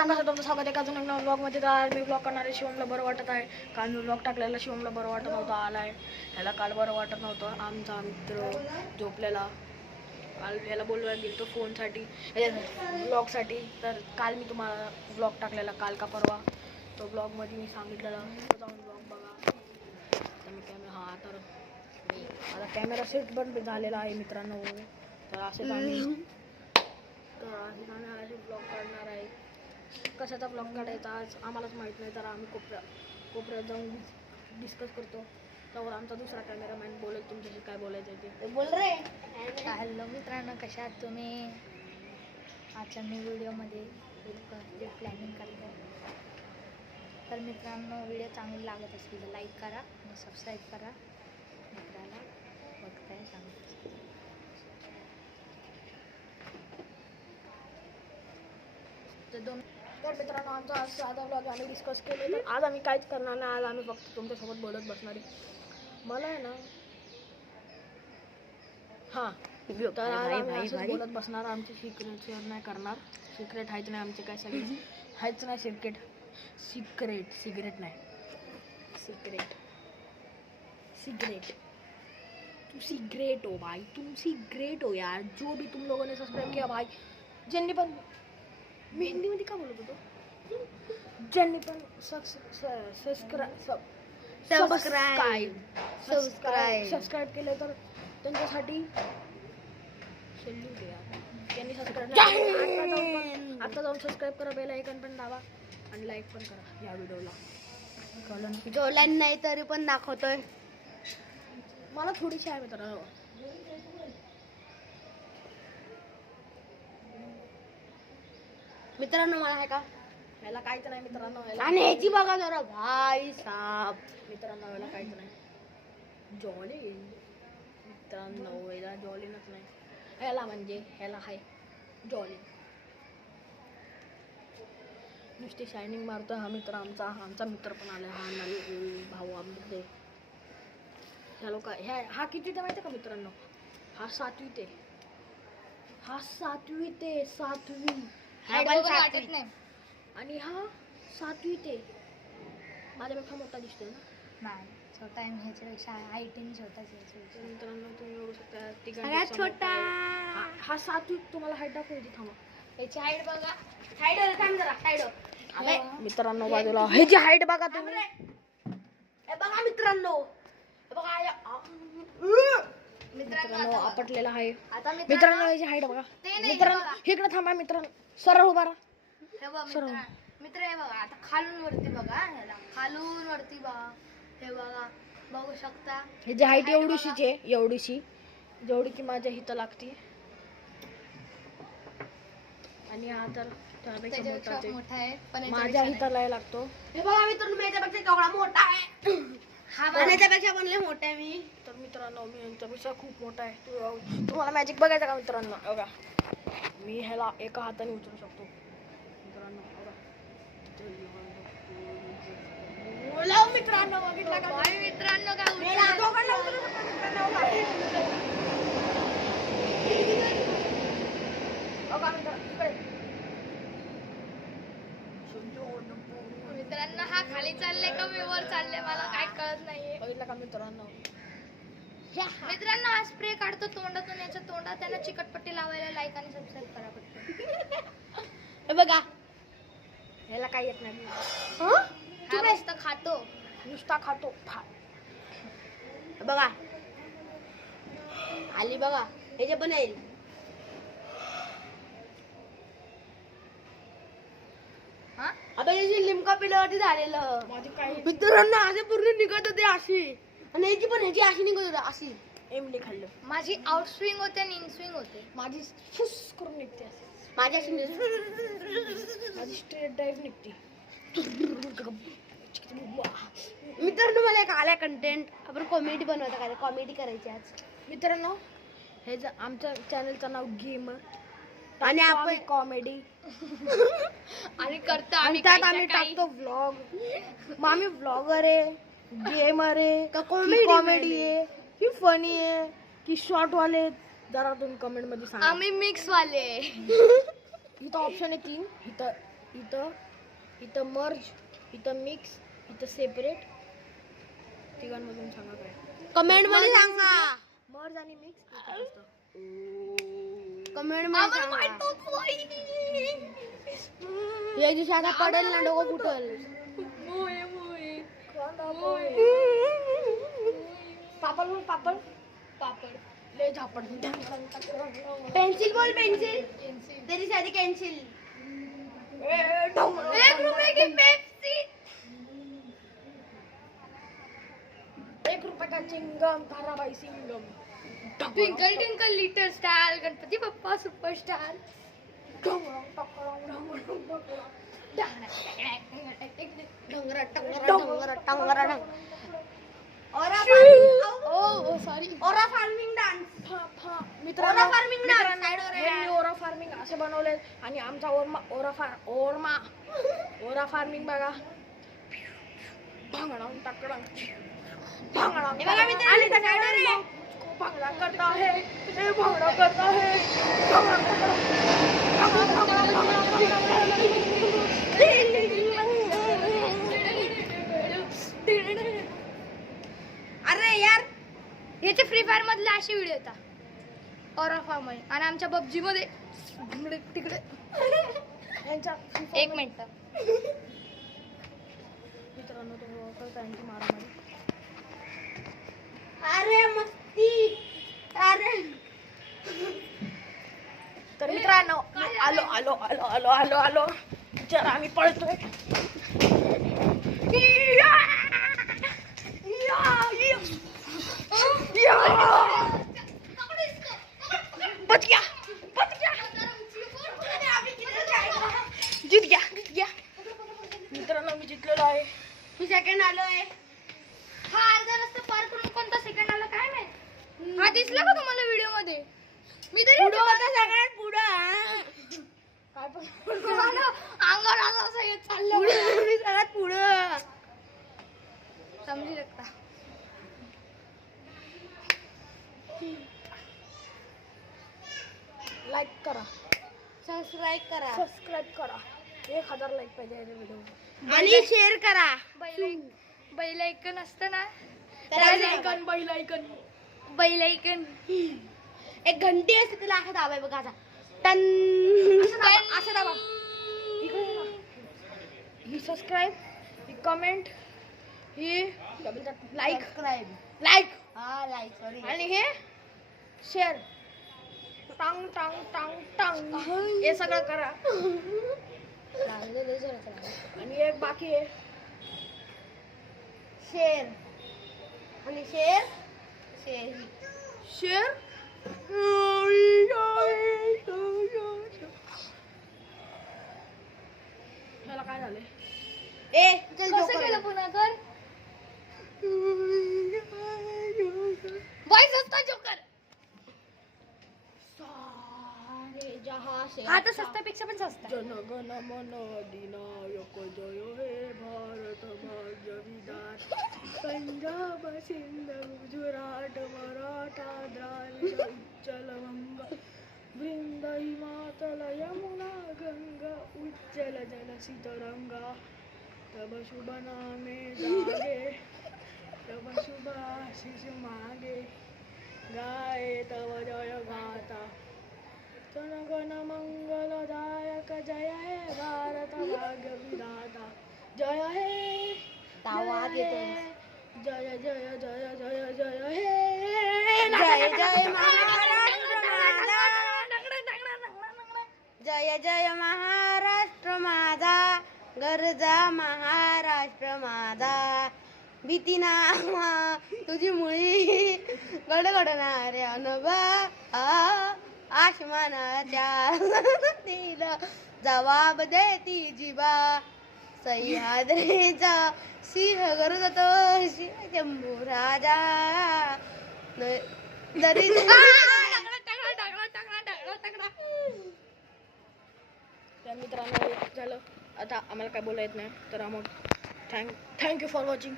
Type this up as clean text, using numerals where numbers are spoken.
मित्रांनो कसं तुमचं स्वागत आहे का अजून एक नवीन ब्लॉगमध्ये. तर मी ब्लॉग करणार आहे. शिवमला बरं वाटत आहे. काल मी ब्लॉग टाकलेला शिवमला बरं वाटत नव्हतं, आलाय. ह्याला काल बरं वाटत नव्हतं. आमचा मित्र झोपलेला. काल ह्याला बोलवायला गेलो फोनसाठी ब्लॉगसाठी. तर काल मी तुम्हाला ब्लॉग टाकलेला काल का परवा. तो ब्लॉगमध्ये मी सांगितलेलं जाऊन ब्लॉग बघा. तर मी तर आता कॅमेरा सेट पण झालेला आहे मित्रांनो. तर असेच आम्ही ब्लॉग काढणार आहे. कशाचा ब्लॉग काढायचा आज आम्हालाच माहीत नाही. तर आम्ही कोपऱ्यात जाऊन डिस्कस करतो. त्यावर आमचा दुसरा कॅमेरामॅन बोलेल तुमच्याशी काय बोलायचं ते बोल रे. हॅलो मित्रांनो, कशा आहात तुम्ही? आजच्या न्यू व्हिडिओमध्ये प्लॅनिंग करतो. तर मित्रांनो, व्हिडिओ चांगली लागत असेल तर लाईक करा आणि सबस्क्राईब करा. मित्राला बघताय सांगतो. तर मित्रांनो आमचा आज साधा ब्लॉग आम्ही डिस्कस केले. तर आज आम्ही काहीच करणार नाही. आज आम्ही फक्त तुमच्यासोबत बोलत बसणार आहे. मला आहे ना हां तर आज आम्ही असंच बोलत बसणार. आमची सिक्रेट शेअर नाही करणार. सिक्रेट आहेच नाही आमचे काय सगळे आहेच नाही. सिक्रेट नाही. सिगरेट तू सिगरेट हो भाई, तुम सिगरेट हो यार. जो भी तुम लोगों ने सब्सक्राइब किया भाई, ज्यांनी पण मी हिंदीमध्ये का बोलत होतो, ज्यांनी पण सबस्क्राईब केलं तर त्यांच्यासाठी सल्यूट यार. त्यांनी सबस्क्राईब आता जाऊन सबस्क्राईब करा, बेल आयकॉन पण दाबा आणि लाईक पण करा या व्हिडिओला. कळलं ना? जोडल्यान नाही तरी पण दाखवतोय. मला थोडीशी आहे मित्रांनो. मित्रांनो मला आहे का याला काहीच नाही मित्रांनो. आणि ह्याची बघा जरा भाई साहब. मित्रांनो याला काहीच नाही. जॉली मित्रांनो याला जॉलीनच नाही. ह्याला म्हणजे ह्याला आहे जॉली. नुसती शायनिंग मारतो हा मित्र आमचा मित्र पण आला. हा नवीन भाऊ आमचे. ह्या लोक हा किती ते माहिती का मित्रांनो? हा सातवीत आहे. सातवी वाटत नाही. आणि हा सातवीत आहे. माझ्यापेक्षा मोठा दिसतो ना. नाही, छोटा आहे. ह्याच्यापेक्षा हाईटीने छोटाच तर मित्रांनो तुम्ही बघू शकता सगळ्यात छोटा. हा सातवीत. तुम्हाला हाईट दाखवायची थांबा. याची हाईट बघा. हाईट थांब जरा. हाईट मित्रांनो बाजूला ह्याची हाईट बघा तुम्ही. बघा मित्रांनो. मित्रांनो आपटलेला आहे. आता मित्रांनो याची हाईट बघा. मित्रांनो इकडे थांबा. मित्रांनो सरळ उभा राहा. हे बघा मित्र हे बघा. आता खालून वरती बघा. ह्याला खालून वरती बघा. हे बघा बघू शकता. ह्याची हाईट एवढीशीच आहे. एवढीशी जेवढी की माझ्या हिथं लागते. आणि हा तर त्यापेक्षा मोठा आहे पण माझ्या हिताला लागतो. हे बघा मित्रांनो, माझ्यापेक्षा केवढा मोठा आहे. हा माझ्यापेक्षा पण लय मोठा आहे मी. तर मित्रांनो मी यांच्यापेक्षा खूप मोठा आहे. तुम्हाला मॅजिक बघायचं का मित्रांनो? बघा मी ह्याला एका हाताने उचलू शकतो मित्रांनो. बघा मित्रांनो बघितला का मित्रांनो काय मित्रांनो हा खाली चालले का मी वर चालले मला काय कळत नाहीये. बघितला का मित्रांनो? मित्रांनो हा स्प्रे काढतो तोंडातून. याच्या तोंडात त्यांना चिकटपट्टी लावायला लाईक आणि सबस्क्राईब करा पटकन. हे बघा ह्याला काय येत नाही. हा मस्त खातो. नुसता खातो. बघा आली बघा. हे जे पण येईल. आता याची लिमका पिल्यावरती झालेलं. माझी काय मित्रांनो असे पूर्ण निघत होते अशी. आणि ह्याची पण ह्याची अशी निघत होते अशी. एमली खाल्लं. माझी आउट स्विंग होते आणि इन स्विंग होते. माझी फुस करून निघते. माझी अशी माझी स्ट्रेट ड्राईव्ह निघते. मित्रांनो मला एक आला कंटेंट. आपण कॉमेडी बनवता का? कॉमेडी करायची आज. मित्रांनो हे आमच्या चॅनलचं नाव गेम आणि आपण कॉमेडी आणि करतो आणि त्यात आम्ही टाकतो व्लॉग. मग आम्ही व्लॉगर आहे, गेमर आहे का कॉमेडी आहे की फनी आहे की शॉर्ट वाले? जरा तुम्ही कमेंट मध्ये सांगा. आम्ही मिक्स वाले. इथं ऑप्शन आहे 3. इथं मर्ज, इथं मिक्स, इथं सेपरेट. तिघांमधून सांगा काय. कमेंट मध्ये सांगा. मर्ज आणि मिक्स कमेंट मध्ये सांगा. एक दिवशी आता पडेल ना डोकं फुटल. पापड ले झापड. पेंसिल बोल पेंसिल. तेरी शादी कैंसिल. 1 रुपए की पेप्सी. 1 रुपये का chewing gum, Tarabai Singham. Twinkle twinkle little star, Ganpati Bappa superstar. Aura farming dance. मित्रांनो, farming ना, side वर आहे. हे मी ओरा फार्मिंग असे बनवले आणि आमचा ओरा फार्मिंग बघा. भांगडा टाकडा भांगडा. हे बघा मित्रांनो, आणि side वर आहे. भांगडा करता है, हे भांगडा करता है. अरे यार, याचे फ्री फायर मधले असे व्हिडिओ येतात ओरा फार्म मध्ये आणि आमच्या पबजी मध्ये तिकडे. यांच्या एक मिनिट. मित्रांनो तुम्ही त्यांची मारामारी. अरे मस्ती. अरे तर मित्रांनो आलो जरा आम्ही पळतोय. बच गया जीत गया. मित्रांनो मी जिंकलेलो आहे. मी सेकंड आलोय. हा अर्धा रस्ता पार करून कोणता सेकंड आला काय माहित. हा दिसला का तुम्हाला व्हिडिओ मध्ये. मी तरी सगळ्यात पुढं. काय पण अंगावर असं येत चाललं. मी सगळ्यात पुढं. समजू शकता. लाईक करा, सबस्क्राईब करा. 1000 लाईक पाहिजे व्हिडिओ. आणि शेअर करा. बैल ऐकन असतं ना. बैल ऐकन एक घंटी असते तिला असं दाबाय बघा. आता टन असं दाबा. ही सबस्क्राईब, ही कमेंट, ही लाईक हा लाईक सॉरी. आणि हे शेअर. टांग टांग टांग टांग हे सगळं करा. आणि एक बाकी आहे शेअर आणि शेअर. ह्याला काय झालंय. ए चल कसं केलं पुन्हा कर. बॉयज असता जोकर. हा तर सस्त्यापेक्षा पण सस्ता. जनगण मन अधिनायक जय हे भारत भाग्य विधाता. पंजाब सिंध गुजरात मराठा द्राविड उच्चल गंगा वृंद हिमाचल यमुना गंगा उच्चल जलसी तरंगा. तब शुभ नामे जागे, तब शुभ आशीष मागे. गाये तव जय गाता. जनगण मंगलदायक जय हे भारत भाग्य विधाता. जय हे जय जय जय जय जय हे जय महाराष्ट्र माझा. जय महाराष्ट्र माझा. गरजा महाराष्ट्र माझा. भीती ना तुझी मुळी गडगडणारे अनुभा. आसमानाच्या तिला जवाब देती जिबा. सह्याद्रीचा सिंह गरजतो शंभू राजा. तर मित्रांनो झालं. आता आम्हाला काय बोलायला येत नाही तर मग थँक्यू फॉर वॉचिंग.